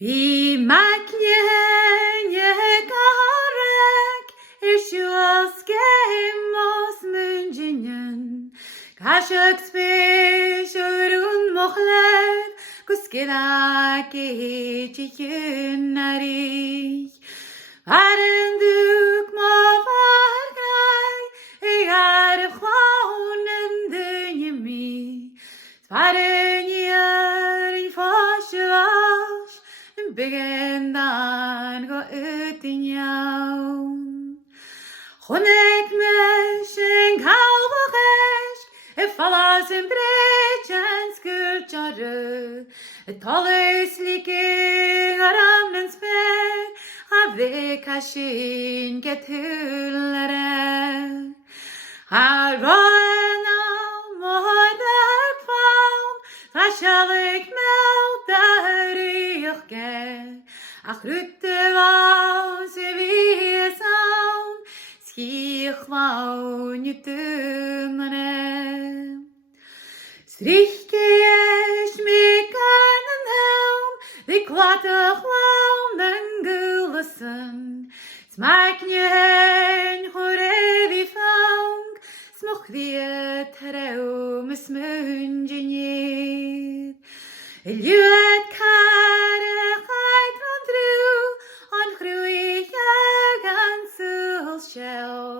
Bhí MacKinnon gabhail siúbhal sgèith smaointinnean, aiseag spèis Mhiughalaigh go sgeireig èidich aonaraich. An-diugh mhàthair iarrainn an-diugh iarrainn fois Bidh go chlann me gabhail fallas in breach and sgeireig tallis Òran and spèis sin getúlare Òran mhàthair siubhal mhàthair ghrunnd siubhal sgeiith Srichgeis MacKinnon the gladach and gulasan smaointinnean smaointinnean dh'àireamh smaointinnean Eilean an ghrúig an siubhal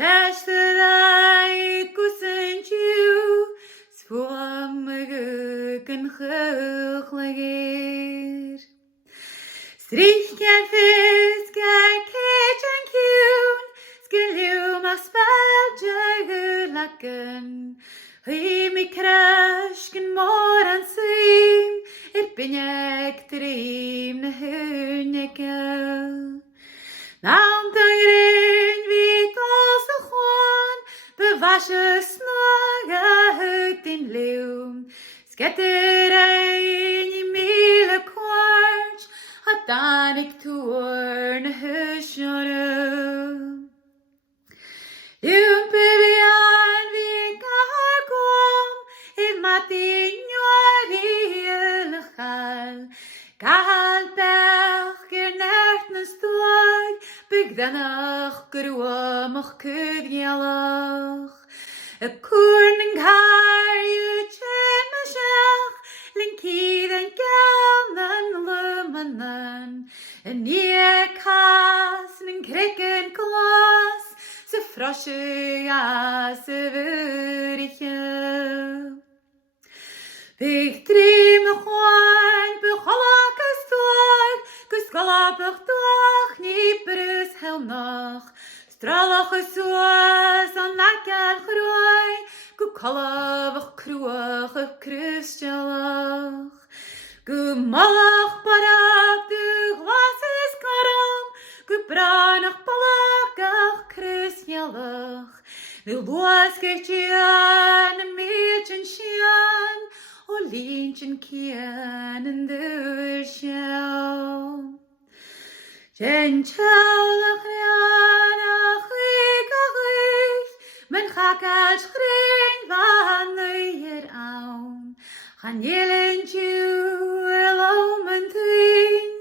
d'èist fois Mhiughalaigh Strích fis céit an ciún sgeireig spèis mi crascin mór an sim binneag dream na húneige Nám d'aireann bhís a chlann bhàis in liom sgeithear aigne míle cuairt a daoine túir na húiseanna Liom Eilean bhí gom mhàthair gabhail bech na stoig begdannach grúamach mhiughalaigh cuairn an Linkíd an ganan lumanan an-diugh an cricken glas sa froise sa bhúriche Bidh dream a fhèin Mhiughalaigh go scalabach doch ní brús helnach Stralach fois an ghràidh go chlèibh cruach cruistealach go malach barach glas garam go bránach balach cruistealach luas ceirtean na méidin sian o líontin cian an dúir seán Gentealach men chagad chrín van aonn chan Eilean tuin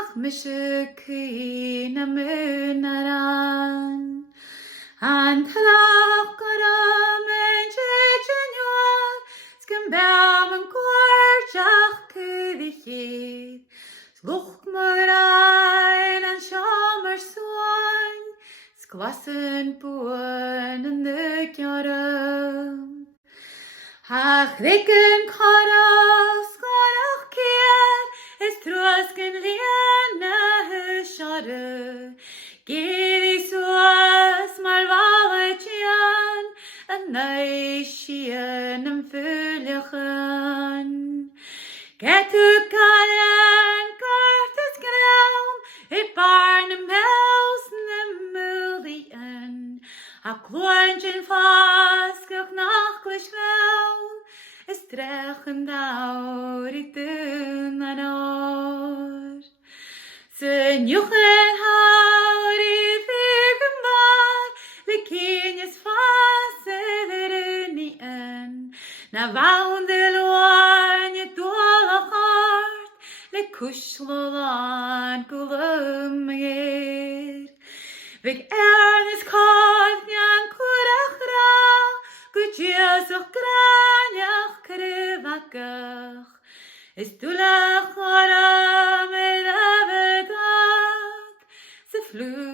ach Mhiughalaigh na mhàthair an talach garam en jejuar sgan beam an cuairteach cúdichéad sluch mharain an seomar suáin Glasan buan an dh'èireamh Ach ricken carach scarach céad troscan líon na húiseanna Géadí suas mar bhailtean an éisian an bhuillechan Getú galan gartas grán bar na meas na mullian a chlóintin fáscach nach gluismeán is drechan dáir I dún an áir Sa nniuchan háir I bhíogan mar le cíneas fás na bhain de loáin dúlach art le cúisleán go lumgéir. Bhíodh is cáid nean cuireach rá, go díosach gráineach cryfagach. Is dúlach orm é lefagach, sa flú